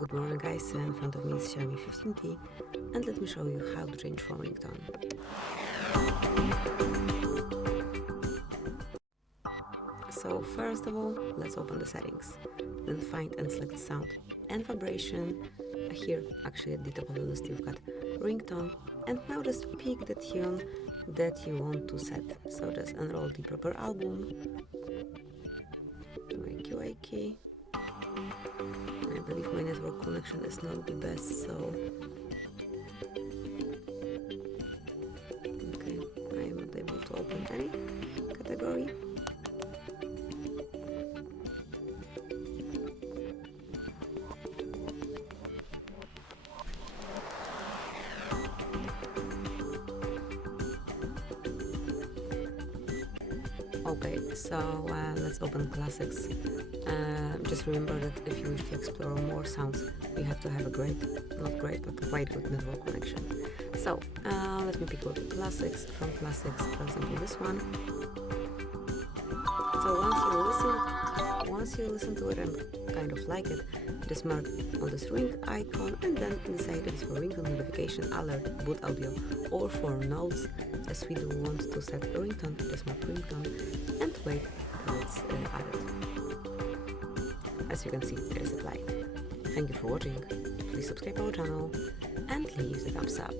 Good morning guys, in front of me is XIAOMI 15T and let me show you how to change for ringtone. So first of all, let's open the settings, then find and select sound and vibration. Here actually at the top of the list you've got ringtone, and now just pick the tune that you want to set. So just enroll the proper album, my QA key. I believe my network connection is not the best, so okay, I am not able to open any category. Okay, so let's open classics. Just remember that if you wish to explore more sounds, you have to have a not great, but quite good network connection. So let me pick out the classics. From classics, for example, this one. So once you listen to it and kind of like it, just mark on this ring icon and then decide if it's for ringtone, notification, alert, boot audio, or for notes. As we do want to set a ringtone, just mark ringtone and wait till it's added. As you can see, it is applied. Thank you for watching. Please subscribe our channel and leave the thumbs up.